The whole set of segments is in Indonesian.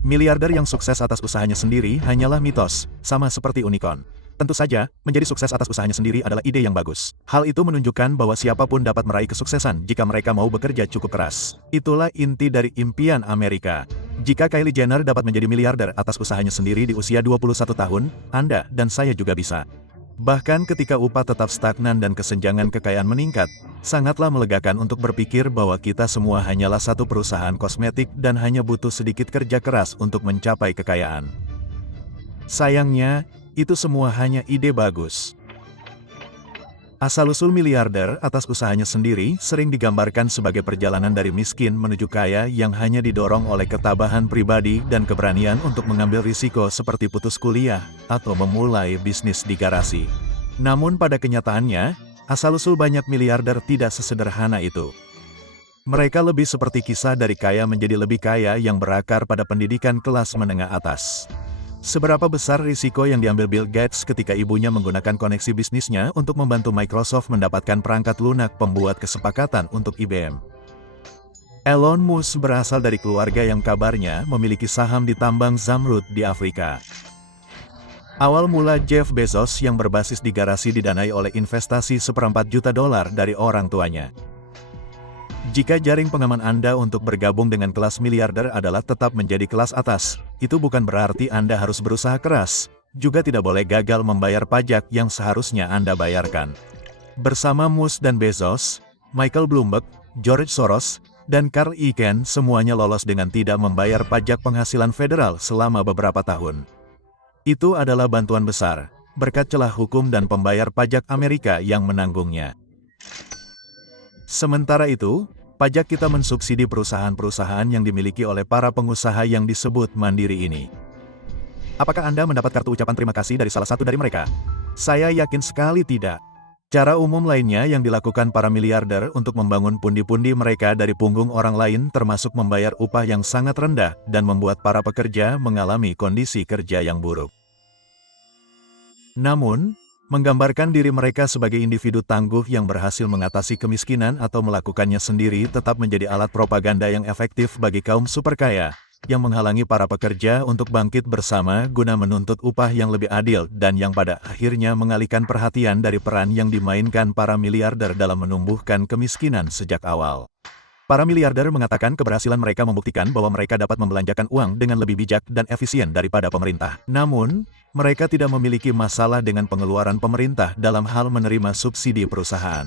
Miliarder yang sukses atas usahanya sendiri hanyalah mitos, sama seperti unicorn. Tentu saja, menjadi sukses atas usahanya sendiri adalah ide yang bagus. Hal itu menunjukkan bahwa siapapun dapat meraih kesuksesan jika mereka mau bekerja cukup keras. Itulah inti dari impian Amerika. Jika Kylie Jenner dapat menjadi miliarder atas usahanya sendiri di usia 21 tahun, Anda dan saya juga bisa. Bahkan ketika upah tetap stagnan dan kesenjangan kekayaan meningkat, sangatlah melegakan untuk berpikir bahwa kita semua hanyalah satu perusahaan kosmetik dan hanya butuh sedikit kerja keras untuk mencapai kekayaan. Sayangnya, itu semua hanya ide bagus. Asal-usul miliarder atas usahanya sendiri sering digambarkan sebagai perjalanan dari miskin menuju kaya yang hanya didorong oleh ketabahan pribadi dan keberanian untuk mengambil risiko seperti putus kuliah atau memulai bisnis di garasi. Namun pada kenyataannya, asal-usul banyak miliarder tidak sesederhana itu. Mereka lebih seperti kisah dari kaya menjadi lebih kaya yang berakar pada pendidikan kelas menengah atas. Seberapa besar risiko yang diambil Bill Gates ketika ibunya menggunakan koneksi bisnisnya untuk membantu Microsoft mendapatkan perangkat lunak pembuat kesepakatan untuk IBM. Elon Musk berasal dari keluarga yang kabarnya memiliki saham di tambang Zamrud di Afrika. Awal mula Jeff Bezos yang berbasis di garasi didanai oleh investasi $1,4 juta dari orang tuanya. Jika jaring pengaman Anda untuk bergabung dengan kelas miliarder adalah tetap menjadi kelas atas, itu bukan berarti Anda harus berusaha keras, juga tidak boleh gagal membayar pajak yang seharusnya Anda bayarkan. Bersama Musk dan Bezos, Michael Bloomberg, George Soros, dan Carl Icahn semuanya lolos dengan tidak membayar pajak penghasilan federal selama beberapa tahun. Itu adalah bantuan besar, berkat celah hukum dan pembayar pajak Amerika yang menanggungnya. Sementara itu, pajak kita mensubsidi perusahaan-perusahaan yang dimiliki oleh para pengusaha yang disebut mandiri ini. Apakah Anda mendapat kartu ucapan terima kasih dari salah satu dari mereka? Saya yakin sekali tidak. Cara umum lainnya yang dilakukan para miliarder untuk membangun pundi-pundi mereka dari punggung orang lain termasuk membayar upah yang sangat rendah dan membuat para pekerja mengalami kondisi kerja yang buruk. Namun, menggambarkan diri mereka sebagai individu tangguh yang berhasil mengatasi kemiskinan atau melakukannya sendiri tetap menjadi alat propaganda yang efektif bagi kaum superkaya, yang menghalangi para pekerja untuk bangkit bersama guna menuntut upah yang lebih adil dan yang pada akhirnya mengalihkan perhatian dari peran yang dimainkan para miliarder dalam menumbuhkan kemiskinan sejak awal. Para miliarder mengatakan keberhasilan mereka membuktikan bahwa mereka dapat membelanjakan uang dengan lebih bijak dan efisien daripada pemerintah. Namun, mereka tidak memiliki masalah dengan pengeluaran pemerintah dalam hal menerima subsidi perusahaan.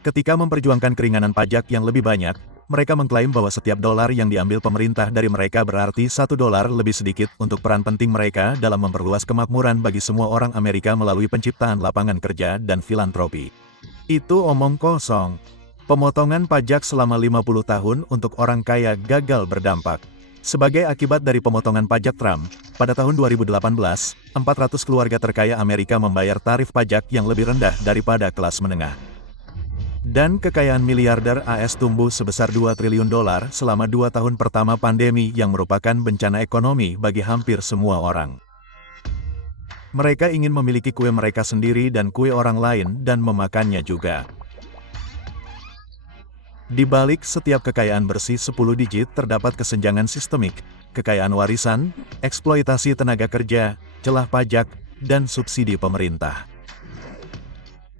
Ketika memperjuangkan keringanan pajak yang lebih banyak, mereka mengklaim bahwa setiap dolar yang diambil pemerintah dari mereka berarti $1 lebih sedikit untuk peran penting mereka dalam memperluas kemakmuran bagi semua orang Amerika melalui penciptaan lapangan kerja dan filantropi. Itu omong kosong. Pemotongan pajak selama 50 tahun untuk orang kaya gagal berdampak. Sebagai akibat dari pemotongan pajak Trump, pada tahun 2018, 400 keluarga terkaya Amerika membayar tarif pajak yang lebih rendah daripada kelas menengah. Dan kekayaan miliarder AS tumbuh sebesar $2 triliun selama 2 tahun pertama pandemi yang merupakan bencana ekonomi bagi hampir semua orang. Mereka ingin memiliki kue mereka sendiri dan kue orang lain dan memakannya juga. Di balik setiap kekayaan bersih 10 digit terdapat kesenjangan sistemik, kekayaan warisan, eksploitasi tenaga kerja, celah pajak, dan subsidi pemerintah.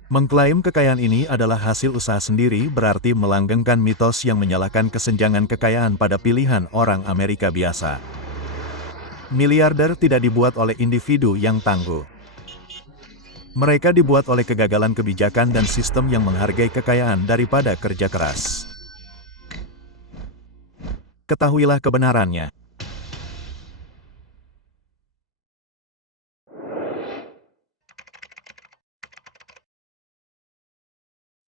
Mengklaim kekayaan ini adalah hasil usaha sendiri berarti melanggengkan mitos yang menyalahkan kesenjangan kekayaan pada pilihan orang Amerika biasa. Miliarder tidak dibuat oleh individu yang tangguh. Mereka dibuat oleh kegagalan kebijakan dan sistem yang menghargai kekayaan daripada kerja keras. Ketahuilah kebenarannya.